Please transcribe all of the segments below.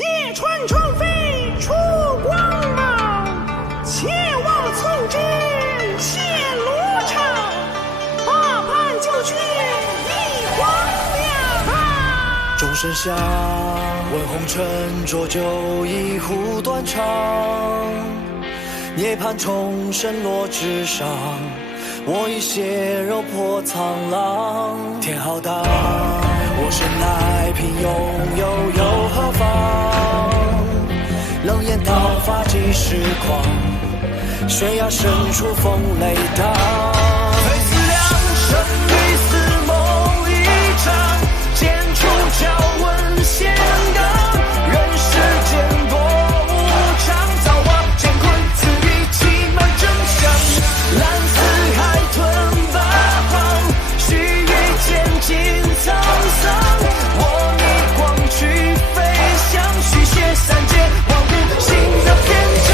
夜穿长飞出光芒，且望从之谢罗场，大叛就去一荒凉。钟声响，问红尘浊酒一壶断肠，涅槃重生落纸上，我已血肉破苍狼。天浩荡，我生来平庸，又何妨？冷眼刀法几时狂？悬崖深处风雷荡。非死两生，必死谋一场。剑出鞘，问仙纲。人世间多无常，造化乾坤，此一气脉真相。蓝似海吞八方，须臾间尽沧桑。我逆光去飞翔，续写三界万物新的篇章。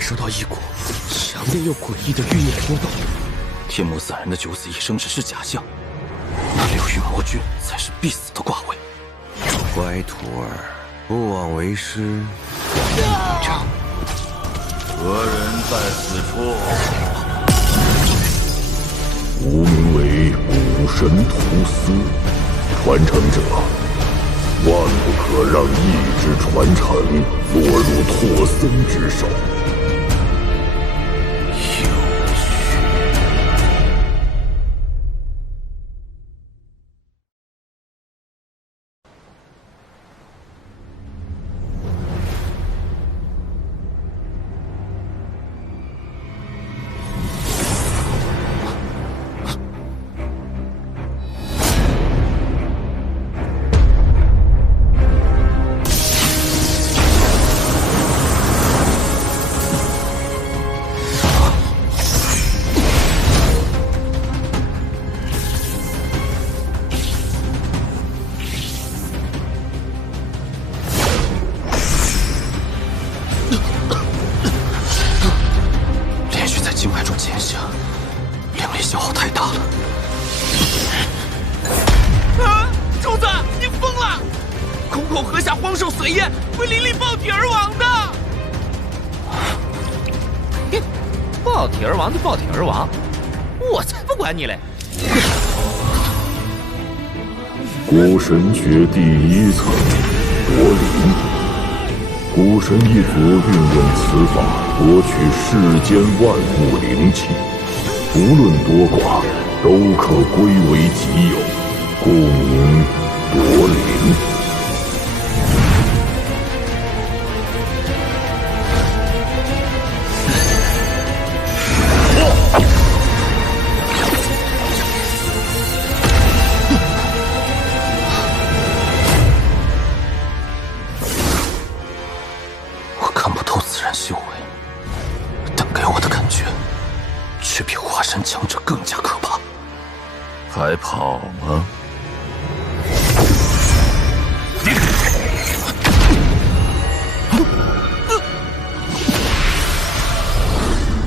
收到一股强烈又诡异的欲念波动。天魔三人的九死一生只是假象，那六域魔君才是必死的卦位。乖徒儿，不枉为师养你一丈。何人在此处？吾名为古神屠司，传承者，万不可让一之传承落入拓僧之手。古神诀第一层，夺灵。古神一族运用此法夺取世间万物灵气，不论多寡，都可归为己有，故名夺灵。还跑吗？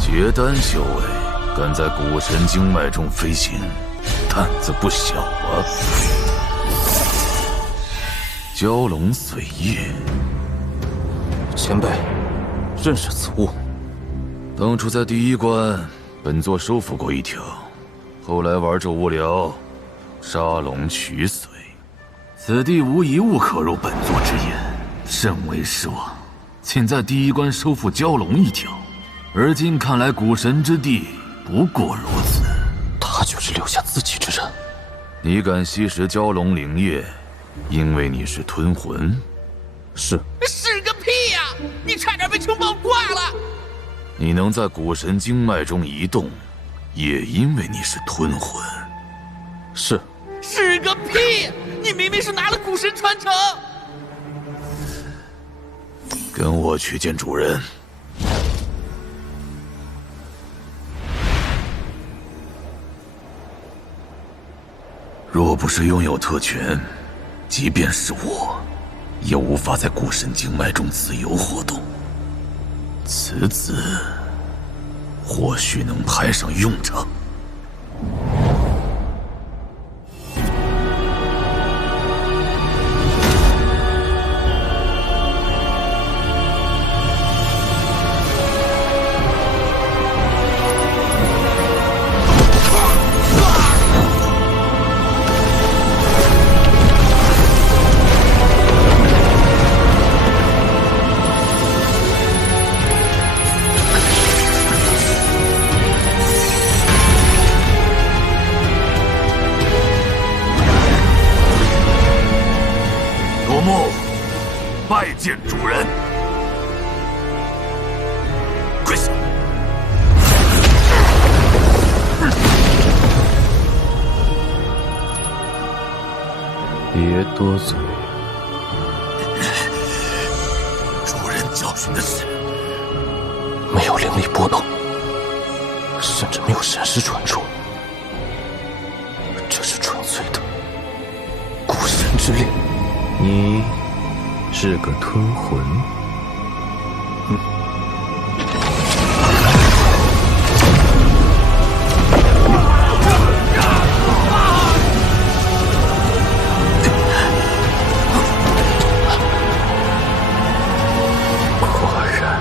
结丹修为，敢在古神经脉中飞行，胆子不小啊！蛟龙髓液，前辈，认识此物。当初在第一关，本座收服过一条。后来玩着无聊，杀龙取髓，此地无一物可入本座之眼，甚为失望。仅在第一关收复蛟龙一条，而今看来古神之地不过如此。他就是留下自己之人。你敢吸食蛟龙灵液，因为你是吞魂？是。是个屁呀！你差点被城堡挂了。你能在古神经脉中移动，也因为你是吞魂。是。是个屁！你明明是拿了古神传承。跟我去见主人。若不是拥有特权，即便是我，也无法在古神经脉中自由活动。此子或许能派上用场。拜见主人，跪下！别多嘴。主人教训的是，没有灵力波动，甚至没有神识传出，这是纯粹的古神之力。你是个吞魂。果然，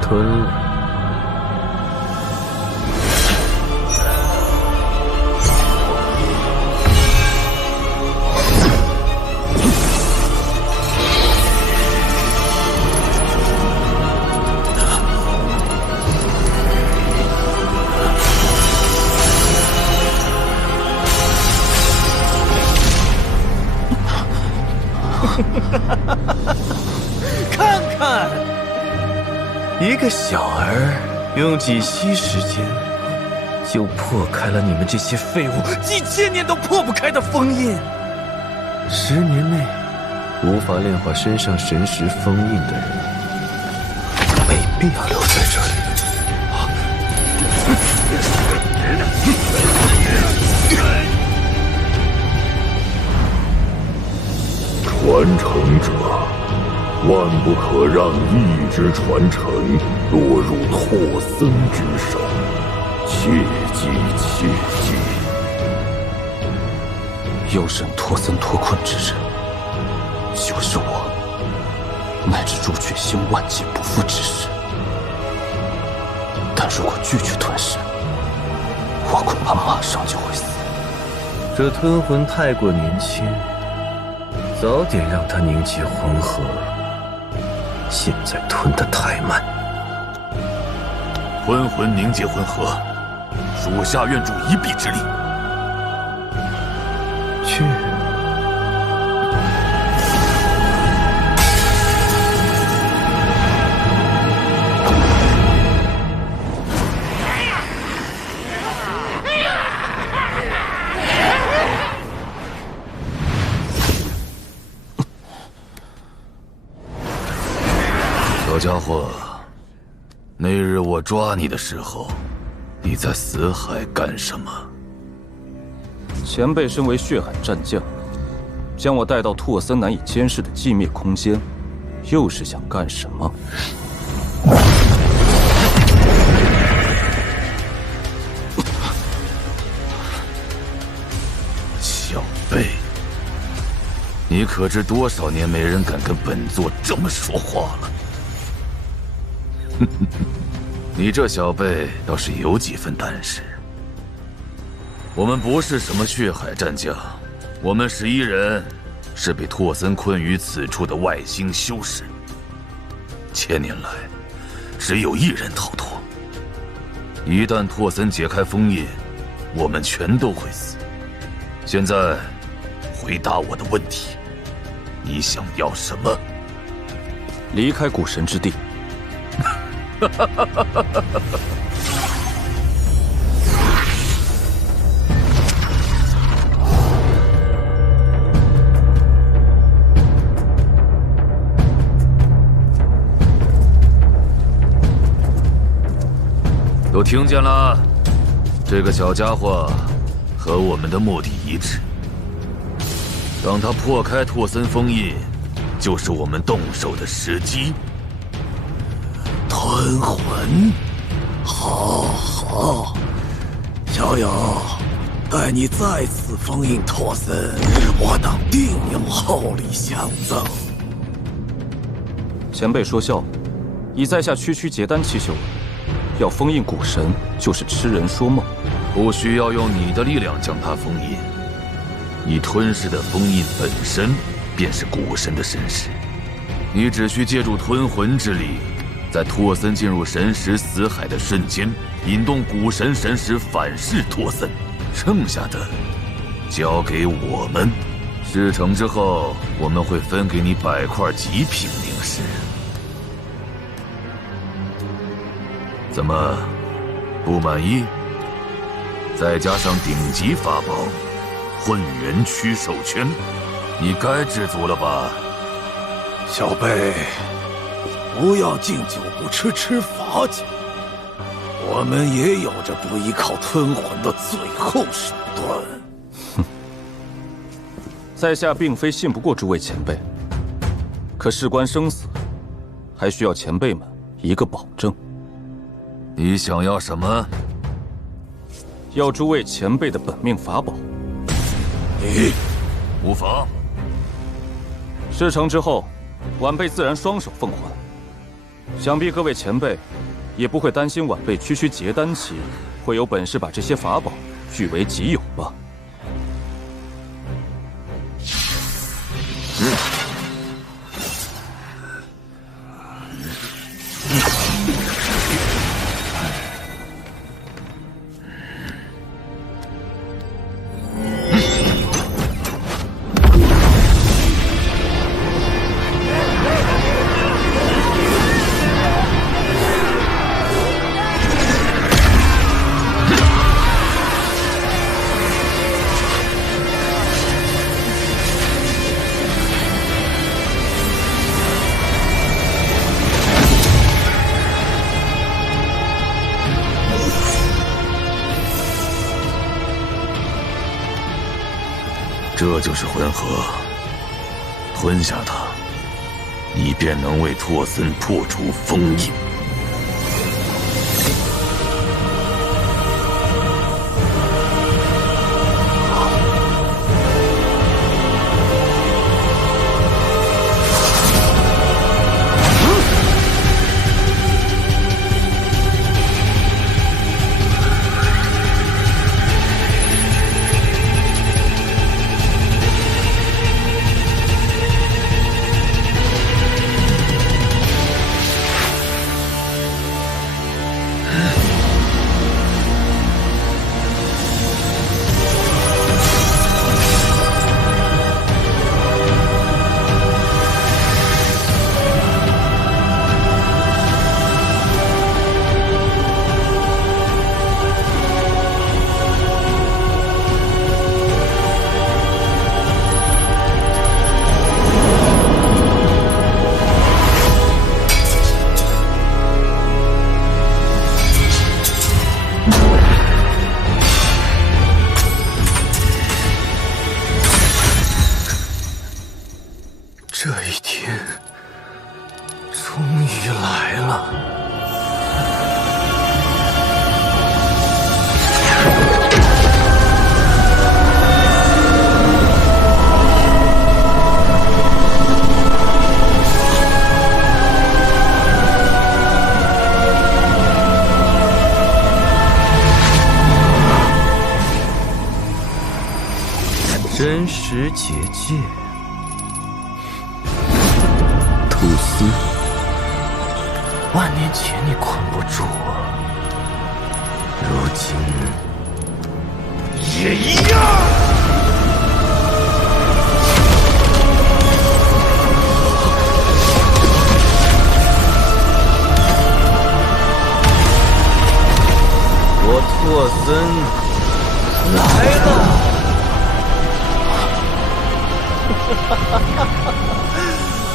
吞了。看看，一个小儿用几息时间，就破开了你们这些废物几千年都破不开的封印。10年内无法炼化身上神识封印的人，没必要留在这里。传承者，万不可让一直传承落入拓森之手，切记切记。有神拓森脱困之人，就是我，乃至朱雀星万劫不复之时。但如果拒绝吞噬，我恐怕马上就会死。这吞魂太过年轻，早点让他凝结魂核，现在吞得太慢。吞魂凝结魂核，属下愿助一臂之力。去。小家伙，那日我抓你的时候，你在死海干什么？前辈身为血海战将，将我带到拓森难以监视的寂灭空间，又是想干什么？小辈，你可知多少年没人敢跟本座这么说话了？你这小辈倒是有几分胆识。我们不是什么血海战将，我们11人是被拓森困于此处的外星修士。1000年来，只有1人逃脱。一旦拓森解开封印，我们全都会死。现在，回答我的问题，你想要什么？离开古神之地。都听见了，这个小家伙和我们的目的一致。当他破开拓森封印，就是我们动手的时机。吞魂，好，小友，待你再次封印拓森，我等定有厚礼相赠。前辈说笑，以在下区区结丹期修为，要封印古神就是痴人说梦。不需要用你的力量将它封印，你吞噬的封印本身便是古神的神识，你只需借助吞魂之力，在拓森进入神识死海的瞬间，引动古神神识反噬拓森，剩下的交给我们。事成之后，我们会分给你100块极品灵石。怎么，不满意？再加上顶级法宝混元驱兽圈，你该知足了吧？小辈，不要敬酒不吃吃罚酒，我们也有着不依靠吞魂的最后手段。在下并非信不过诸位前辈，可事关生死，还需要前辈们一个保证。你想要什么？要诸位前辈的本命法宝。你无妨。事成之后，晚辈自然双手奉还。想必各位前辈也不会担心晚辈区区结丹期会有本事把这些法宝据为己有吧？这就是魂核，吞下它，你便能为拓森破除封印。这一天终于来了。真实结界。吐丝，万年前你捆不住我，如今也一样。霍森来了！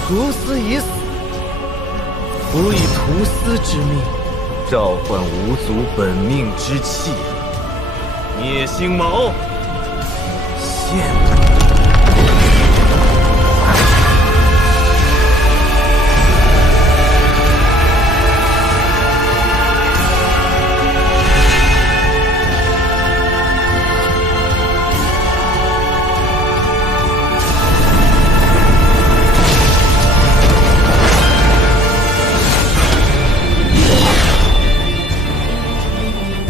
图斯已死，我以图斯之命召唤五祖本命之气，灭星矛，现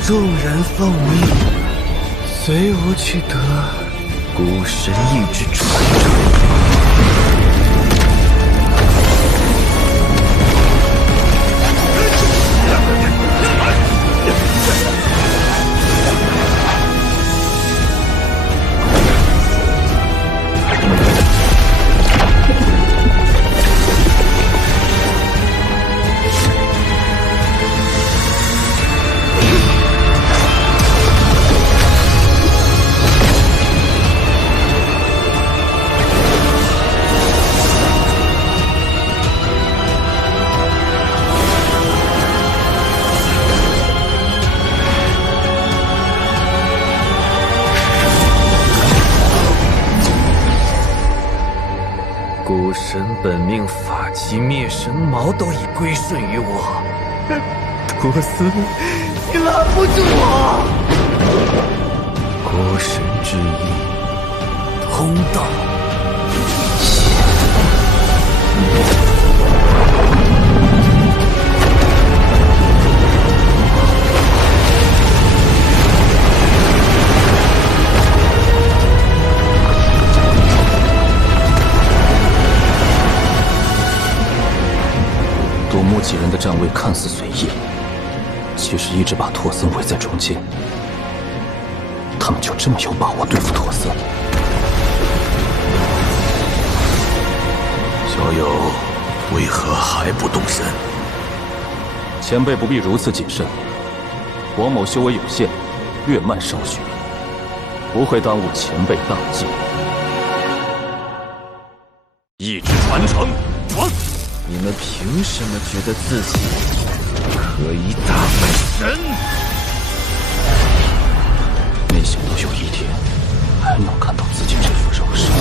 众人奉命，随我去得古神意之传承。古神本命法器灭神矛都已归顺于我，托斯，你拦不住我！古神之意，通道。独木几人的站位看似随意，其实一直把托森围在中间。他们就这么有把握对付托森？小友为何还不动身？前辈不必如此谨慎。王某修为有限，略慢少许，不会耽误前辈大计。意志传承，传！你们凭什么觉得自己可以打败神？没想到有一天还能看到自己这副肉身。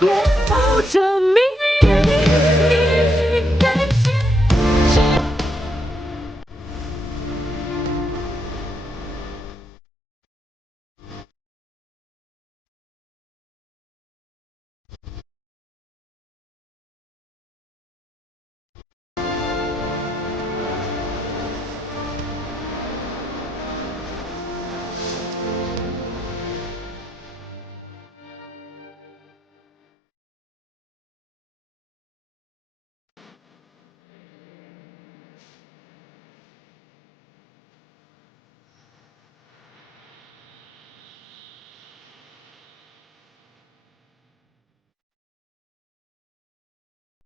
抱着命运。